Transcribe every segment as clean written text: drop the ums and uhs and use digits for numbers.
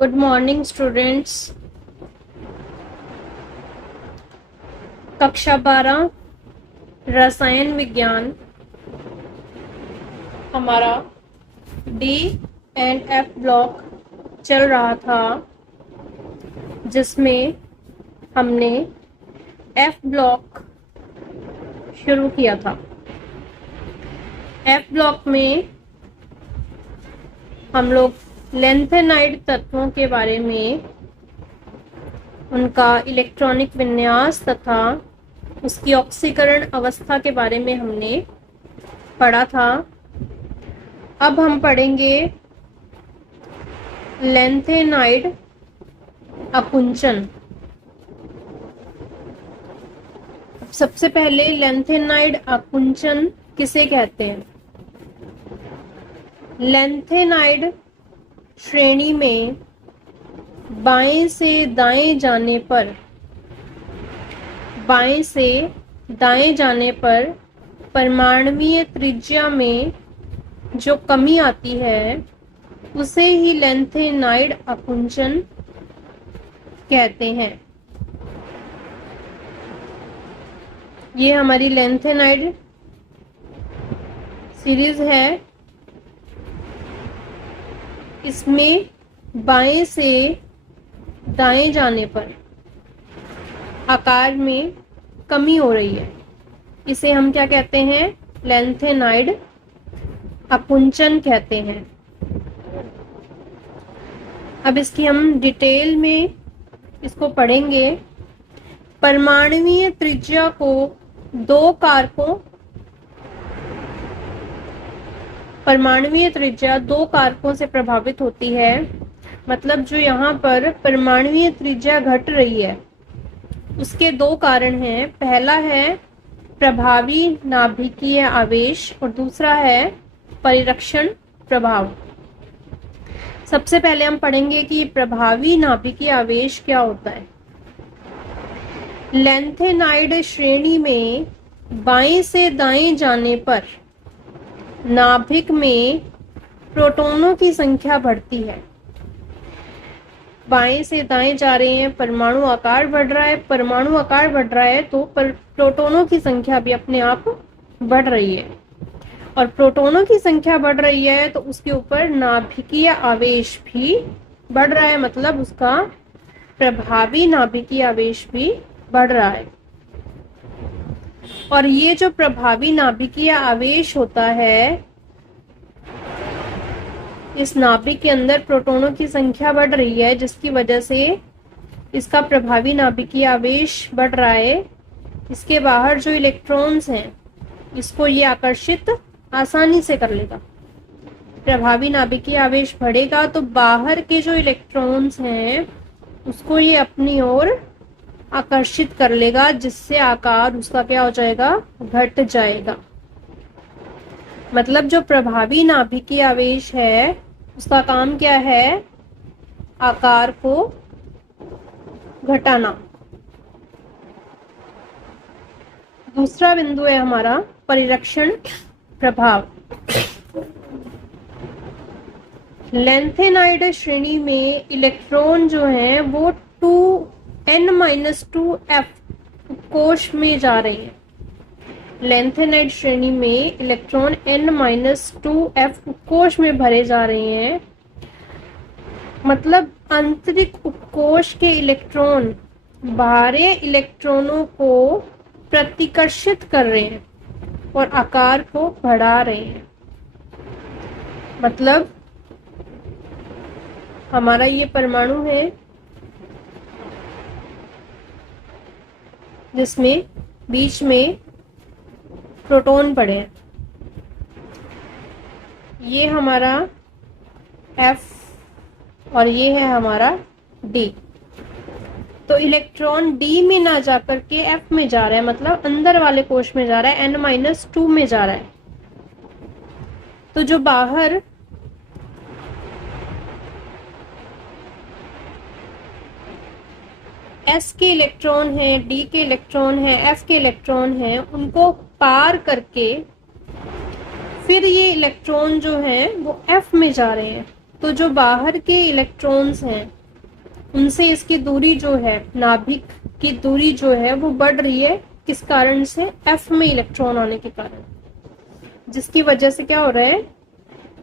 Good morning students. कक्षा 12 रसायन विज्ञान हमारा डी एंड एफ ब्लॉक चल रहा था, जिसमें हमने एफ ब्लॉक शुरू किया था। एफ ब्लॉक में हम लोग लैंथेनाइड तत्वों के बारे में, उनका इलेक्ट्रॉनिक विन्यास तथा उसकी ऑक्सीकरण अवस्था के बारे में हमने पढ़ा था। अब हम पढ़ेंगे लैंथेनाइड अकुंचन। सबसे पहले लैंथेनाइड अकुंचन किसे कहते हैं? लैंथेनाइड श्रेणी में बाएं से दाएं जाने पर परमाणुीय त्रिज्या में जो कमी आती है उसे ही लैंथेनाइड अकुंचन कहते हैं। ये हमारी लैंथेनाइड सीरीज है। इसमें बाएं से दाएं जाने पर आकार में कमी हो रही है, इसे हम क्या कहते हैं? लैंथेनाइड अकुंचन कहते हैं। अब इसकी हम डिटेल में इसको पढ़ेंगे। परमाणुीय त्रिज्या को दो कारकों से प्रभावित होती है। मतलब जो यहाँ पर परमाणुीय त्रिज्या घट रही है उसके दो कारण हैं। पहला है प्रभावी नाभिकीय आवेश और दूसरा है परिरक्षण प्रभाव। सबसे पहले हम पढ़ेंगे कि प्रभावी नाभिकीय आवेश क्या होता है। लैंथेनाइड श्रेणी में बाएं से दाएं जाने पर नाभिक में प्रोटॉनों की संख्या बढ़ती है। बाएं से दाएं जा रहे हैं, परमाणु आकार बढ़ रहा है तो प्रोटॉनों की संख्या भी अपने आप बढ़ रही है। और प्रोटॉनों की संख्या बढ़ रही है तो उसके ऊपर नाभिकीय आवेश भी बढ़ रहा है, मतलब उसका प्रभावी नाभिकीय आवेश भी बढ़ रहा है। और ये जो प्रभावी नाभिकीय आवेश होता है, इस नाभिक के अंदर प्रोटॉनों की संख्या बढ़ रही है, जिसकी वजह से इसका प्रभावी नाभिकीय आवेश बढ़ रहा है। इसके बाहर जो इलेक्ट्रॉन्स हैं इसको ये आकर्षित आसानी से कर लेगा। प्रभावी नाभिकीय आवेश बढ़ेगा तो बाहर के जो इलेक्ट्रॉन्स हैं उसको ये अपनी ओर आकर्षित कर लेगा, जिससे आकार उसका क्या हो जाएगा? घट जाएगा। मतलब जो प्रभावी नाभिकीय आवेश है उसका काम क्या है? आकार को घटाना। दूसरा बिंदु है हमारा परिरक्षण प्रभाव। लैंथेनाइड श्रेणी में इलेक्ट्रॉन जो हैं वो 2n-2f कोश में जा रहे हैं। लैंथेनाइड श्रेणी में इलेक्ट्रॉन n-2f उपकोश में भरे जा रहे हैं। मतलब आंतरिक उपकोश के इलेक्ट्रॉन बाहरी इलेक्ट्रॉनों को प्रतिकर्षित कर रहे हैं और आकार को बढ़ा रहे हैं। मतलब हमारा ये परमाणु है जिसमें बीच में प्रोटॉन पड़े हैं। ये हमारा F और ये है हमारा D। तो इलेक्ट्रॉन D में ना जाकर के F में जा रहा है, मतलब अंदर वाले कोश में जा रहा है, n-2 में जा रहा है। तो जो बाहर S के इलेक्ट्रॉन हैं, D के इलेक्ट्रॉन हैं, F के इलेक्ट्रॉन हैं, उनको पार करके फिर ये इलेक्ट्रॉन जो हैं वो F में जा रहे हैं। तो जो बाहर के इलेक्ट्रॉन्स हैं उनसे इसकी दूरी जो है, नाभिक की दूरी जो है वो बढ़ रही है। किस कारण से? F में इलेक्ट्रॉन आने के कारण, जिसकी वजह से क्या हो रहा है,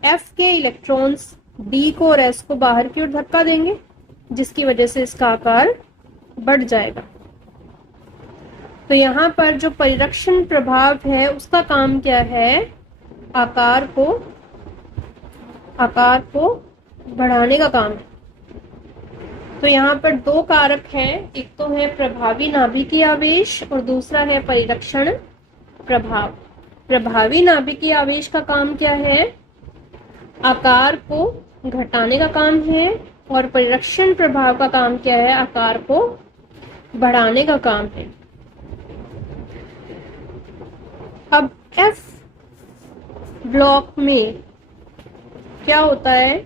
F के इलेक्ट्रॉन्स D को और S को बाहर की ओर धक्का देंगे, जिसकी वजह से इसका आकार बढ़ जाएगा। तो यहाँ पर जो परिरक्षण प्रभाव है उसका काम क्या है, आकार को बढ़ाने का काम है। तो यहाँ पर दो कारक हैं, एक तो है प्रभावी नाभिकीय आवेश और दूसरा है परिरक्षण प्रभाव। प्रभावी नाभिकीय आवेश का काम क्या है, आकार को घटाने का काम है, और परिरक्षण प्रभाव का काम क्या है, आकार को बढ़ाने का काम है। अब F ब्लॉक में क्या होता है,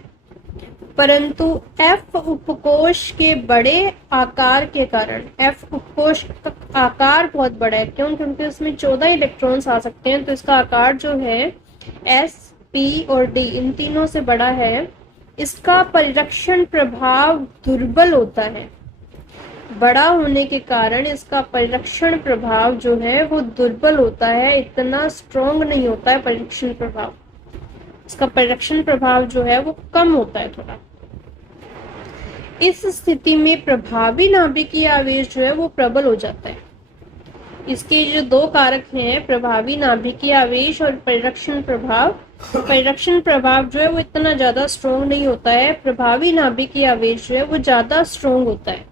परंतु F उपकोष के बड़े आकार के कारण, F उपकोष का आकार बहुत बड़ा है, क्यों? क्योंकि उसमें 14 इलेक्ट्रॉन्स आ सकते हैं, तो इसका आकार जो है S, P और D इन तीनों से बड़ा है। इसका परिरक्षण प्रभाव दुर्बल होता है, बड़ा होने के कारण इसका परिरक्षण प्रभाव जो है वो दुर्बल होता है, इतना स्ट्रॉन्ग नहीं होता है परिरक्षण प्रभाव। इसका परिरक्षण प्रभाव जो है वो कम होता है थोड़ा। इस स्थिति में प्रभावी नाभिकीय आवेश जो है वो प्रबल हो जाता है। इसके जो दो कारक हैं, प्रभावी नाभिकीय आवेश और परिरक्षण प्रभाव, परिरक्षण प्रभाव जो है वो इतना ज्यादा स्ट्रॉन्ग नहीं होता है, प्रभावी नाभिकीय आवेश जो है वो ज्यादा स्ट्रॉन्ग होता है,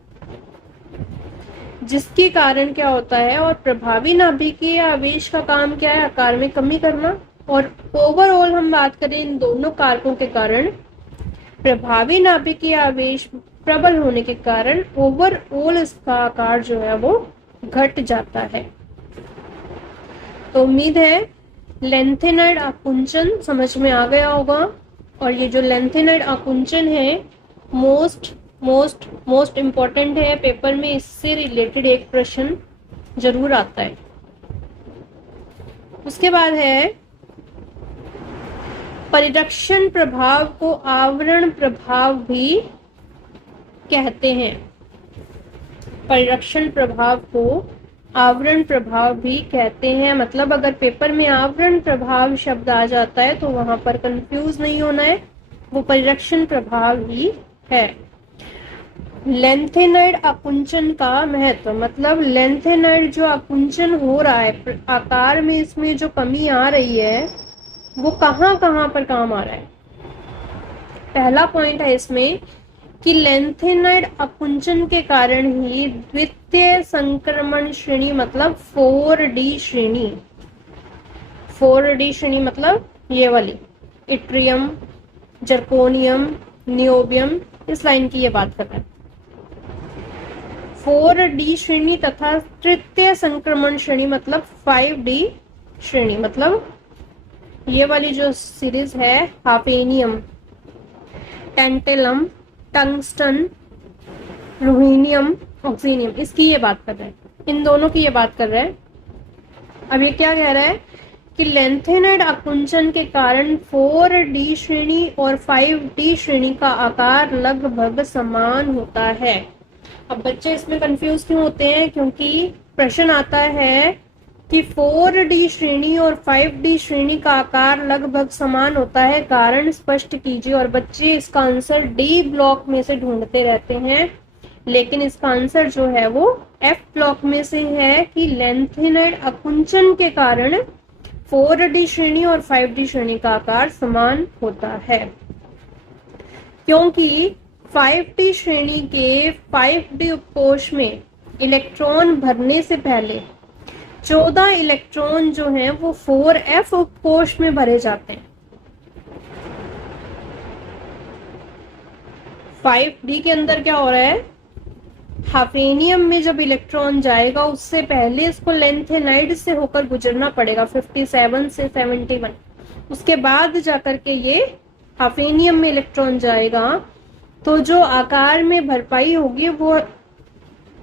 जिसके कारण क्या होता है, और प्रभावी नाभिकीय आवेश का काम क्या है, आकार में कमी करना। और ओवरऑल हम बात करें इन दोनों कारकों के कारण, प्रभावी नाभिकीय आवेश प्रबल होने के कारण ओवरऑल इसका आकार जो है वो घट जाता है। तो उम्मीद है लेंथेनाइड आकुंचन समझ में आ गया होगा। और ये जो लेंथेनाइड आकुंचन है मोस्ट इम्पोर्टेंट है, पेपर में इससे रिलेटेड एक प्रश्न जरूर आता है। उसके बाद है परिरक्षण प्रभाव को आवरण प्रभाव भी कहते हैं। परिरक्षण प्रभाव को आवरण प्रभाव भी कहते हैं, मतलब अगर पेपर में आवरण प्रभाव शब्द आ जाता है तो वहां पर कंफ्यूज नहीं होना है, वो परिरक्षण प्रभाव ही है। लेंथेनाइड आकुंचन का महत्व, मतलब लेंथेनाइड जो आकुंचन हो रहा है, आकार में इसमें जो कमी आ रही है वो कहाँ कहाँ पर काम आ रहा है। पहला पॉइंट है इसमें कि लेंथेनाइड आकुंचन के कारण ही द्वितीय संक्रमण श्रेणी, मतलब 4D श्रेणी, 4D श्रेणी मतलब ये वाली, इट्रियम, जर्कोनियम, नियोबियम, इस लाइन की ये बात कर रहा है। 4D श्रेणी तथा तृतीय संक्रमण श्रेणी मतलब 5D श्रेणी, मतलब ये वाली जो सीरीज है, हाफेनियम, टेंटेलम, टंगस्टन, रुहीनियम, ऑक्सीनियम, इसकी ये बात कर रहे हैं, इन दोनों की ये बात कर रहे हैं। अब ये क्या कह रहा है कि लेंथेनाइड आकुंचन के कारण 4D श्रेणी और 5D श्रेणी का आकार लगभग समान होता है। अब बच्चे इसमें कंफ्यूज क्यों होते हैं, क्योंकि प्रश्न आता है कि 4D श्रेणी और 5D श्रेणी का आकार लगभग समान होता है, कारण स्पष्ट कीजिए। और बच्चे इसका आंसर डी ब्लॉक में से ढूंढते रहते हैं, लेकिन इसका आंसर जो है वो एफ ब्लॉक में से है कि लेंथेनाइड आकुंचन के कारण 4D श्रेणी और 5D श्रेणी का आकार समान होता है, क्योंकि 5D श्रेणी के 5D उपकोष में इलेक्ट्रॉन भरने से पहले 14 इलेक्ट्रॉन जो हैं वो 4F उपकोष में भरे जाते हैं। 5D के अंदर क्या हो रहा है, हाफेनियम में जब इलेक्ट्रॉन जाएगा उससे पहले इसको लेंथेनाइड से होकर गुजरना पड़ेगा 57 से 71, उसके बाद जाकर के ये हाफेनियम में इलेक्ट्रॉन जाएगा, तो जो आकार में भरपाई होगी वो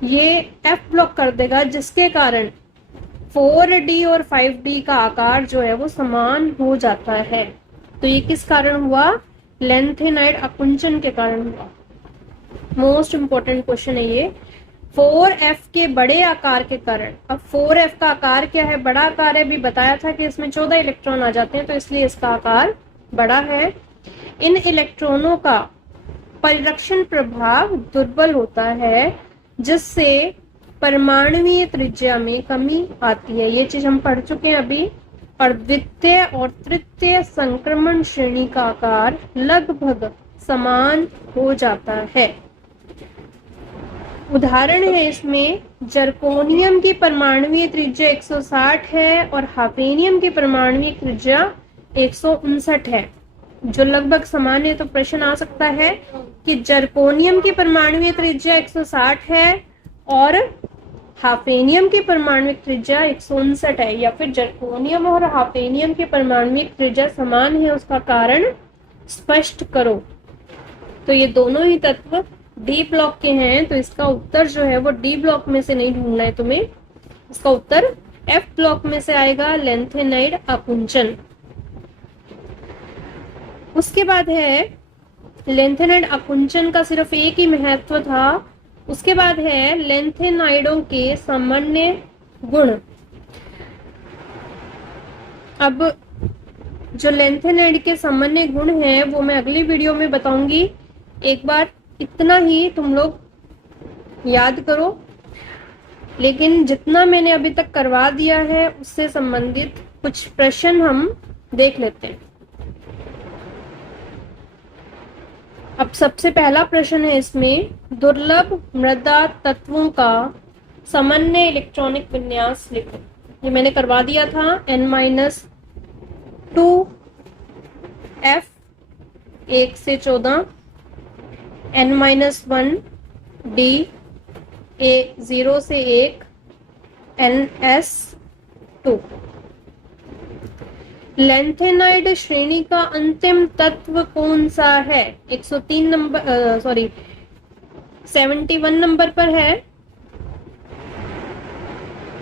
ये एफ ब्लॉक कर देगा, जिसके कारण 4D और 5D का आकार जो है वो समान हो जाता है। तो ये किस कारण हुआ, लेंथेनाइड आकुंचन के कारण हुआ। मोस्ट इंपोर्टेंट क्वेश्चन है ये। 4f के बड़े आकार के कारण। अब 4f का आकार क्या है? बड़ा आकार है। अभी बताया था कि इसमें 14 इलेक्ट्रॉन आ जाते हैं, तो इसलिए इसका आकार बड़ा है। इन इलेक्ट्रॉनों का परिरक्षण प्रभाव दुर्बल होता है, जिससे परमाणुीय त्रिज्या में कमी आती है। ये चीज हम पढ़ चुके हैं अभी। और द्वितीय और तृतीय संक्रमण श्रेणी का आकार लगभग समान हो जाता है। उदाहरण है इसमें, जर्कोनियम की परमाणुीय त्रिज्या 160 है और हाफेनियम की परमाणुीय त्रिज्या 159 है, जो लगभग समान है। तो प्रश्न आ सकता है कि जर्कोनियम की परमाणुीय त्रिज्या 160 है और हाफेनियम की परमाणुिक त्रिज्या 159 है, या फिर जर्कोनियम और हाफेनियम की परमाणुिक त्रिज्या समान है, उसका कारण स्पष्ट करो। तो ये दोनों ही तत्व डी ब्लॉक के हैं, तो इसका उत्तर जो है वो डी ब्लॉक में से नहीं ढूंढना है तुम्हें। इसका उत्तर एफ ब्लॉक में से आएगा, लेंथेनाइड आकुंचन। उसके बाद है लेंथेनाइड आकुंचन का सिर्फ एक ही महत्व था। उसके बाद है लेंथेनाइडों के सामान्य गुण। अब जो लेंथेनाइड के सामान्य गुण हैं वो मैं अगली वीडियो में बताऊंगी। एक बार इतना ही तुम लोग याद करो, लेकिन जितना मैंने अभी तक करवा दिया है उससे संबंधित कुछ प्रश्न हम देख लेते हैं। अब सबसे पहला प्रश्न है इसमें, दुर्लभ मृदा तत्वों का सामान्य इलेक्ट्रॉनिक विन्यास लिखो। ये मैंने करवा दिया था। N-2 F 1 से 14, N-1 D 0 से 1, NS2। लेंथेनाइड श्रेणी का अंतिम तत्व कौन सा है? 103 नंबर 71 नंबर पर है।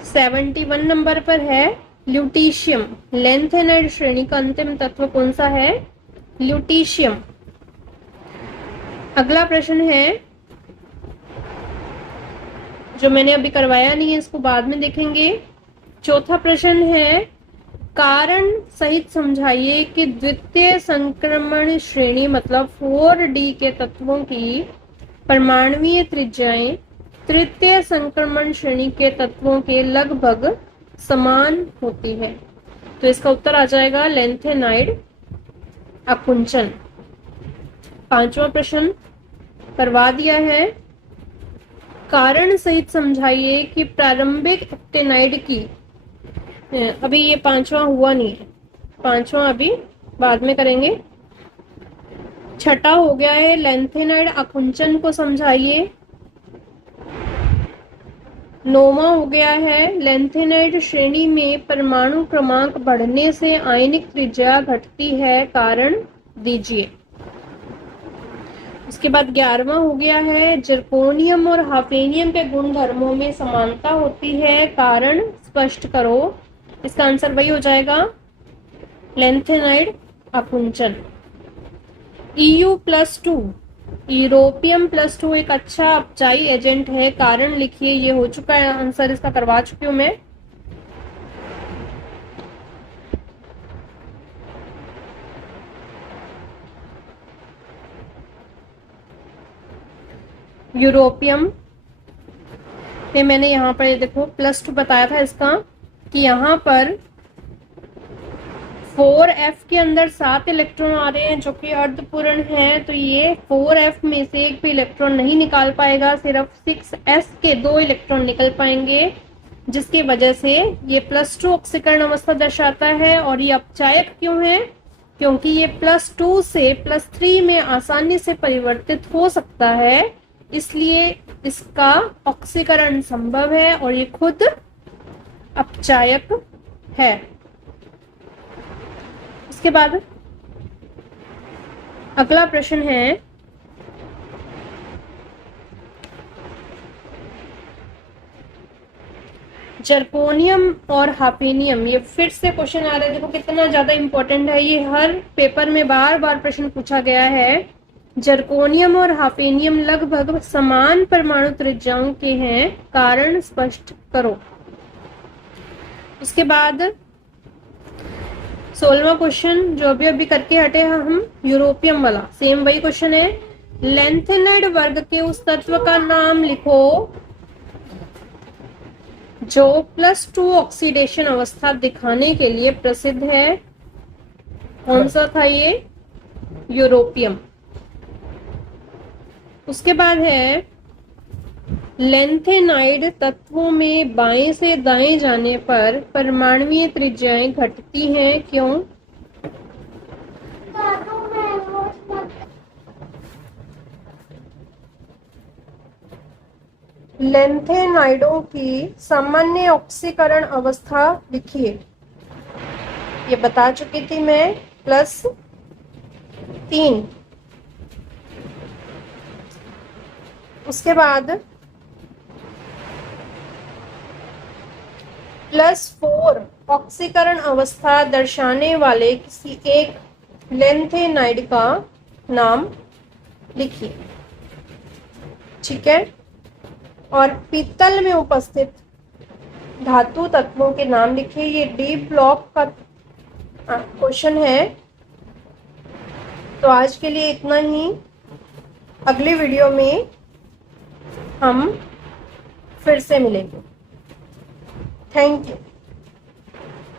71 नंबर पर है ल्यूटीशियम। लेंथेनाइड श्रेणी का अंतिम तत्व कौन सा है? ल्यूटीशियम। अगला प्रश्न है जो मैंने अभी करवाया नहीं है, इसको बाद में देखेंगे। चौथा प्रश्न है, कारण सहित समझाइए कि द्वितीय संक्रमण श्रेणी मतलब 4D के तत्वों की परमाणुीय त्रिज्याएं तृतीय संक्रमण श्रेणी के तत्वों के लगभग समान होती है। तो इसका उत्तर आ जाएगा लेंथेनाइड आकुंचन। पांचवा प्रश्न करवा दिया है, कारण सहित समझाइए कि प्रारंभिक एक्टिनाइड की, अभी ये पांचवा हुआ नहीं है, पांचवा अभी बाद में करेंगे। छठा हो गया है लेंथेनाइड आकुंचन को समझाइए। नौवां हो गया है लेंथेनाइड श्रेणी में परमाणु क्रमांक बढ़ने से आयनिक त्रिज्या घटती है, कारण दीजिए। उसके बाद 11वां हो गया है जर्कोनियम और हाफेनियम के गुणधर्मों में समानता होती है, कारण स्पष्ट करो। इसका आंसर वही हो जाएगा लेंथेनाइड आकुंचन। EU+2 यूरोपियम +2 एक अच्छा अपचाई एजेंट है, कारण लिखिए। ये हो चुका है आंसर, इसका करवा चुकी हूं मैं। यूरोपियम पे मैंने यहाँ पर देखो +2 बताया था इसका, कि यहाँ पर 4F के अंदर 7 इलेक्ट्रॉन आ रहे हैं जो कि अर्धपूर्ण है, तो ये 4F में से एक भी इलेक्ट्रॉन नहीं निकाल पाएगा, सिर्फ 6S के 2 इलेक्ट्रॉन निकल पाएंगे, जिसकी वजह से ये +2 ऑक्सीकरण अवस्था दर्शाता है। और ये अपचायक क्यों है? क्योंकि ये +2 से +3 में आसानी से परिवर्तित हो सकता है, इसलिए इसका ऑक्सीकरण संभव है और ये खुद अपचायक है। इसके बाद अगला प्रश्न है, जर्कोनियम और हाफेनियम, ये फिर से क्वेश्चन आ रहा है, देखो कितना ज्यादा इंपॉर्टेंट है, ये हर पेपर में बार बार प्रश्न पूछा गया है। जर्कोनियम और हाफेनियम लगभग समान परमाणु त्रिज्याओं के हैं, कारण स्पष्ट करो। उसके बाद 16वां क्वेश्चन जो अभी अभी करके हटे हैं हम, यूरोपियम वाला, सेम वही क्वेश्चन है। लैंथेनाइड वर्ग के उस तत्व का नाम लिखो जो +2 ऑक्सीडेशन अवस्था दिखाने के लिए प्रसिद्ध है। कौन सा था ये? यूरोपियम। उसके बाद है लैंथेनाइड तत्वों में बाएं से दाएं जाने पर परमाणुीय त्रिज्याएं घटती हैं, क्यों? लैंथेनाइडों की सामान्य ऑक्सीकरण अवस्था लिखिए। ये बता चुकी थी मैं, +3। उसके बाद +4 ऑक्सीकरण अवस्था दर्शाने वाले किसी एक लैंथेनाइड का नाम लिखिए। ठीक है, और पीतल में उपस्थित धातु तत्वों के नाम लिखिए। ये डी ब्लॉक का क्वेश्चन है। तो आज के लिए इतना ही। अगले वीडियो में हम फिर से मिलेंगे। Thank you.